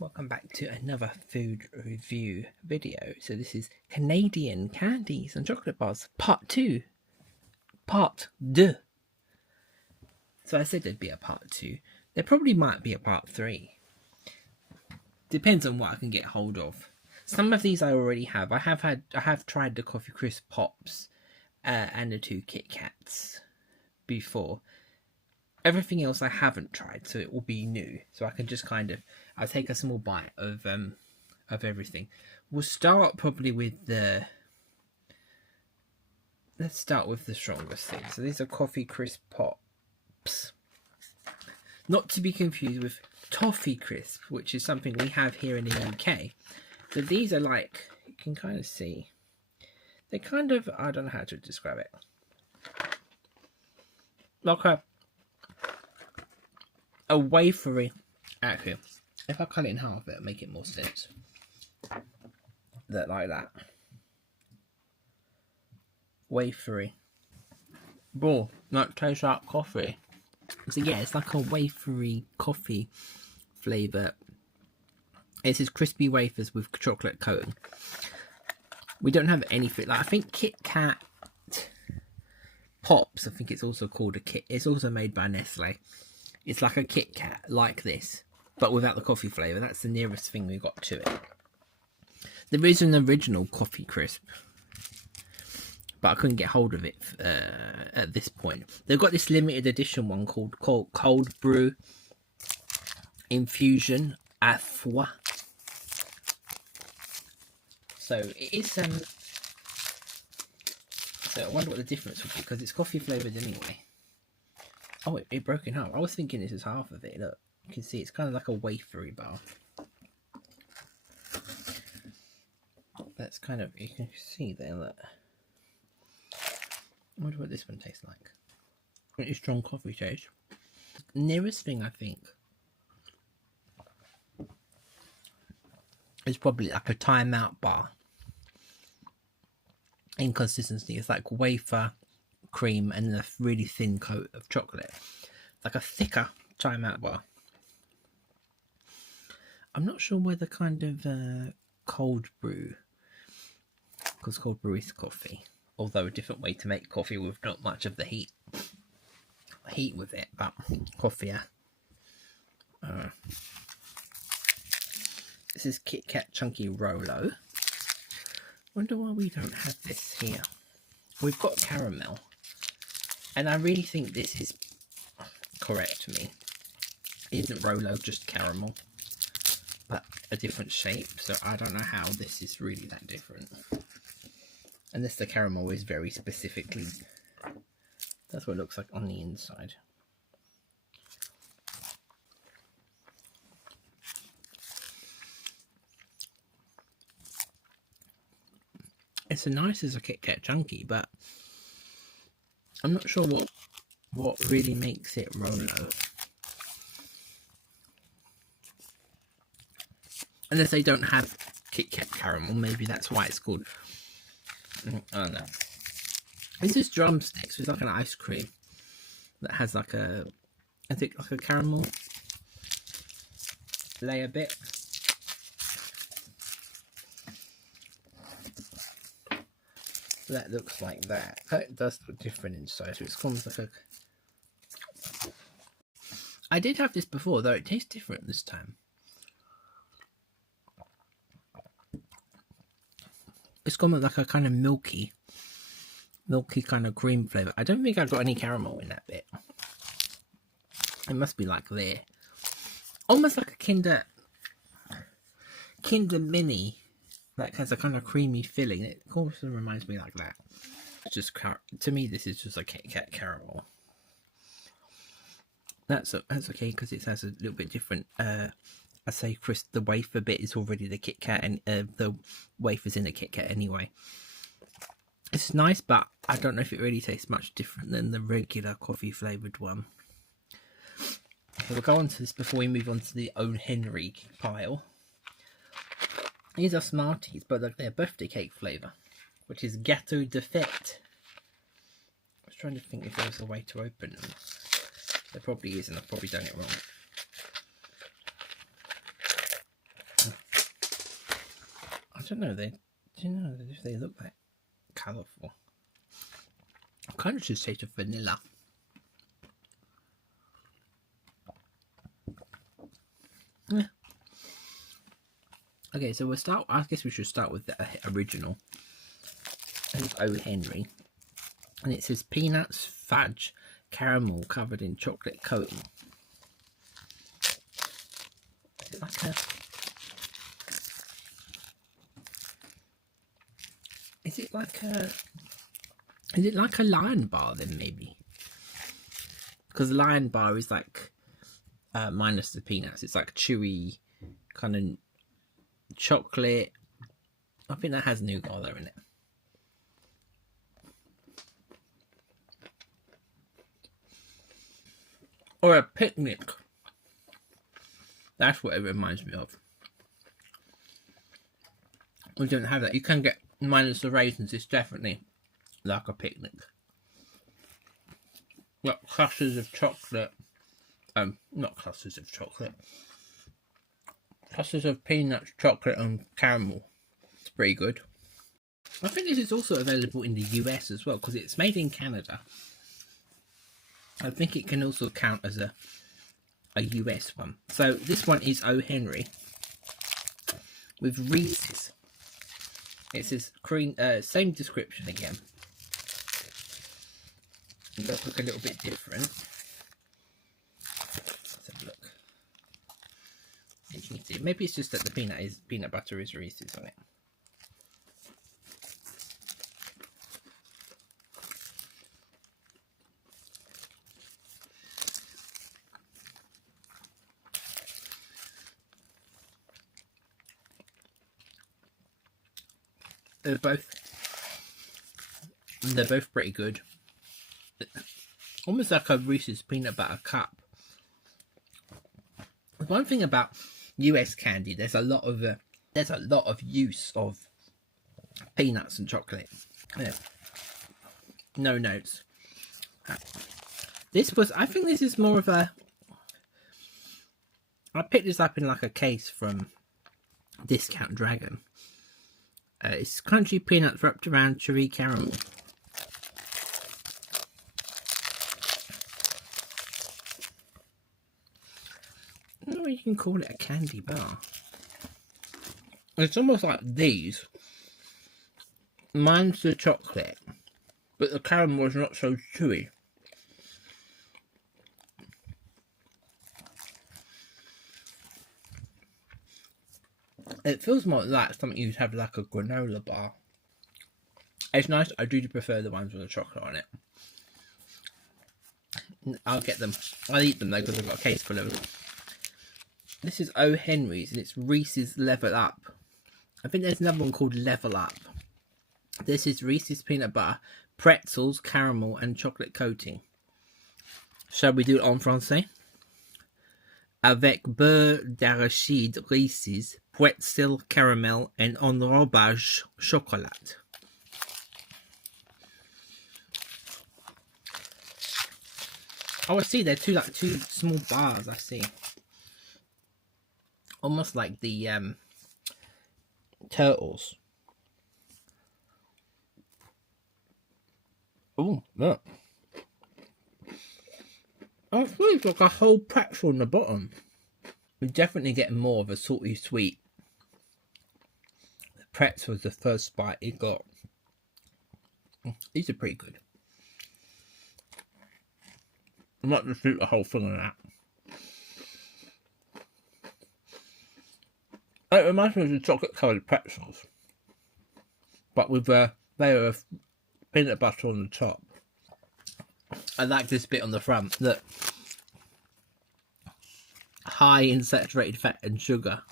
Welcome back to another food review video. So this is Canadian candies and chocolate bars part 2. Part 2. So I said there'd be a part 2. There probably might be a part 3. Depends on what I can get hold of. Some of these I already have. I have tried the Coffee Crisp Pops and the 2 Kit Kats before. Everything else I haven't tried, so it will be new. So I can just I'll take a small bite of everything. We'll start probably with let's start with the strongest thing. So these are Coffee Crisp Pops. Not to be confused with Toffee Crisp, which is something we have here in the UK. So these are like, you can kind of see, they I don't know how to describe it. Like a wafery, actually, if I cut it in half, it'll make it more sense. Like that. Wafery. Bro, that tastes like coffee. So yeah, it's like a wafery coffee flavour. It's just crispy wafers with chocolate coating. We don't have anything, like I think Kit Kat Pops, I think it's also called a Kit, it's also made by Nestle. It's like a Kit Kat, like this, but without the coffee flavour. That's the nearest thing we got to it. There is an original Coffee Crisp, but I couldn't get hold of it at this point. They've got this limited edition one called Cold Brew Infusion à Foie. So it is so I wonder what the difference would be, because it's coffee flavoured anyway. Oh, it broke in half. I was thinking this is half of it. Look, you can see it's kind of like a wafery bar. That's kind of, you can see there, look. I wonder what this one tastes like. Pretty strong coffee taste. Nearest thing, I think, is probably like a Time Out bar in consistency. It's like wafer, cream, and a really thin coat of chocolate. Like a thicker Time Out bar. I'm not sure whether kind of cold brew, because cold brew is coffee, although a different way to make coffee with not much of the heat with it, but coffee. This is Kit Kat Chunky Rolo. Wonder why we don't have this here. We've got caramel, and I really think this is, correct me, isn't Rolo just caramel, but a different shape? So I don't know how this is really that different. Unless the caramel is very specifically, that's what it looks like on the inside. It's as nice as a Kit Kat Chunky, but I'm not sure what really makes it Rolo. Unless they don't have Kit Kat caramel, maybe that's why it's called. I don't know. This is drumsticks with like an ice cream that has like a, I think like a caramel layer bit. That looks like that. It does look different inside, so it's almost like a. I did have this before, though it tastes different this time. It's got like a kind of milky kind of cream flavour. I don't think I got any caramel in that bit. It must be like there. Almost like a Kinder Mini. That has a kind of creamy filling. It also reminds me like that. It's just, to me, this is just a Kit Kat caramel. That's okay, because it has a little bit different. I say, Chris, the wafer bit is already the Kit Kat, and the wafer's in the Kit Kat anyway. It's nice, but I don't know if it really tastes much different than the regular coffee flavoured one. So we'll go on to this before we move on to the O. Henry pile. These are Smarties, but they're birthday cake flavour, which is Gâteau de Fête. I was trying to think if there was a way to open them. There probably isn't. I've probably done it wrong. don't know. Do you know if they look that colourful? Kind of just taste of vanilla. Yeah. Okay, so we'll start. I guess we should start with the original. It's O. Henry, and it says peanuts, fudge, caramel covered in chocolate coating. It's like a. Is it like a? Is it like a Lion Bar then, maybe? Because Lion Bar is like minus the peanuts. It's like chewy, kind of chocolate. I think that has nougat though in it. Or a picnic. That's what it reminds me of. We don't have that. You can get minus the raisins. It's definitely like a picnic. Got clusters of chocolate. Not clusters of chocolate. Clusters of peanuts, chocolate, and caramel. It's pretty good. I think this is also available in the US as well because it's made in Canada. I think it can also count as a US one. So this one is O. Henry with Reese's. It says cream, same description again. It does look a little bit different. Let's have a look. You can see, maybe it's just that the peanut butter is Reese's on it. They're both pretty good. Almost like a Reese's peanut butter cup. One thing about US candy, there's a lot of use of peanuts and chocolate. Yeah. No notes. I think this is more of a. I picked this up in like a case from Discount Dragon. It's crunchy peanuts wrapped around chewy caramel. I don't know if you can call it a candy bar. It's almost like these. Mine's the chocolate, but the caramel is not so chewy. It feels more like something you'd have like a granola bar. It's nice. I do prefer the ones with the chocolate on it. I'll get them. I'll eat them though because I've got a case full of them. This is O. Henry's and it's Reese's Level Up. I think there's another one called Level Up. This is Reese's peanut butter, pretzels, caramel and chocolate coating. Shall we do it en français? Avec beurre d'arachide, Reese's, pretzel, caramel and enrobage chocolat. Oh, I see. They're two small bars. I see. Almost like the turtles. Oh, look. I feel it's like a whole pretzel on the bottom. We're definitely getting more of a salty sweet. The pretzel was the first bite it got. These are pretty good. I'm not just eat the whole thing of that. It reminds me of the chocolate coloured pretzels, but with a layer of peanut butter on the top. I like this bit on the front. Look, high in saturated fat and sugar.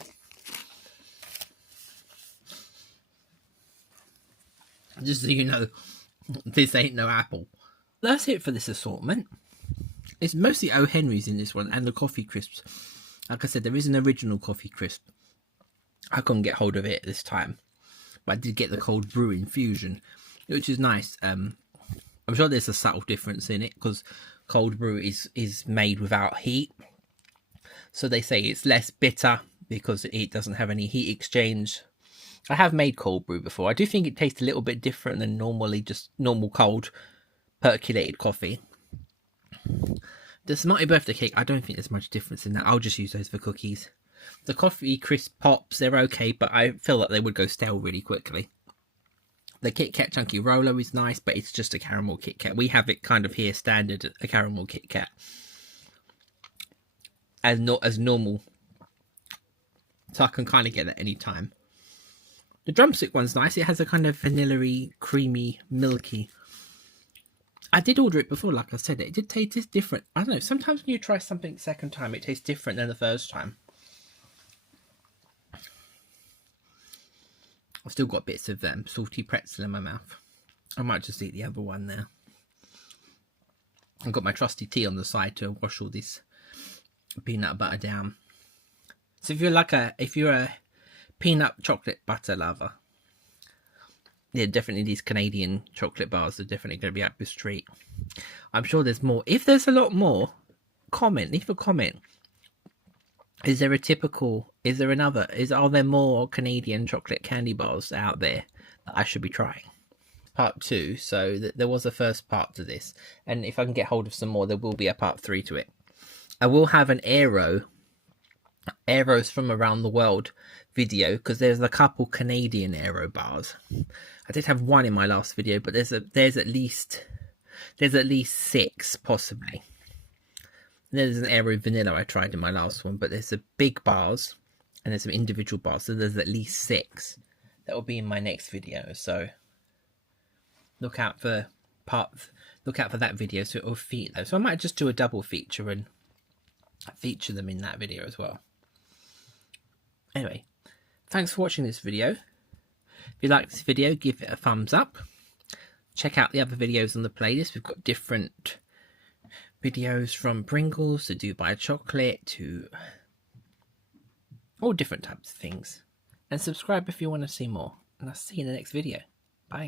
Just so you know, this ain't no apple. That's it for this assortment. It's mostly O. Henry's in this one and the coffee crisps. Like I said, there is an original coffee crisp. I couldn't get hold of it this time, but I did get the cold brew infusion, which is nice. I'm sure there's a subtle difference in it because cold brew is made without heat, so they say it's less bitter because it doesn't have any heat exchange, I have made cold brew before. I do think it tastes a little bit different than normally just normal cold percolated coffee. The Smarty birthday cake, I don't think there's much difference in that. I'll just use those for cookies. The coffee crisp pops, they're okay, but I feel like they would go stale really quickly. The Kit Kat Chunky Rolo is nice, but it's just a caramel Kit Kat. We have it kind of here standard, a caramel Kit Kat. As not as normal. So I can kind of get that any time. The drumstick one's nice. It has a kind of vanilla-y, creamy, milky. I did order it before, like I said. It did taste different. I don't know. Sometimes when you try something second time, it tastes different than the first time. I've still got bits of salty pretzel in my mouth. I might just eat the other one there. I've got my trusty tea on the side to wash all this peanut butter down. So if you're a peanut chocolate butter lover, yeah, definitely these Canadian chocolate bars are definitely going to be up your street. I'm sure there's more. If there's a lot more, leave a comment. Is there are there more Canadian chocolate candy bars out there that I should be trying? Part 2, so there was a first part to this, and if I can get hold of some more, there will be a part 3 to it. I will have an Aeros from around the world video, because there's a couple Canadian Aero bars. I did have one in my last video, but there's at least 6 possibly. There's an Aero Vanilla I tried in my last one, but there's a big bars and there's some individual bars, so there's at least 6 that will be in my next video. So look out for that video, so it will feature those. So I might just do a double feature and feature them in that video as well. Anyway, thanks for watching this video. If you like this video, give it a thumbs up. Check out the other videos on the playlist. We've got different videos from Pringles to Dubai chocolate to all different types of things. And subscribe if you want to see more. And I'll see you in the next video. Bye.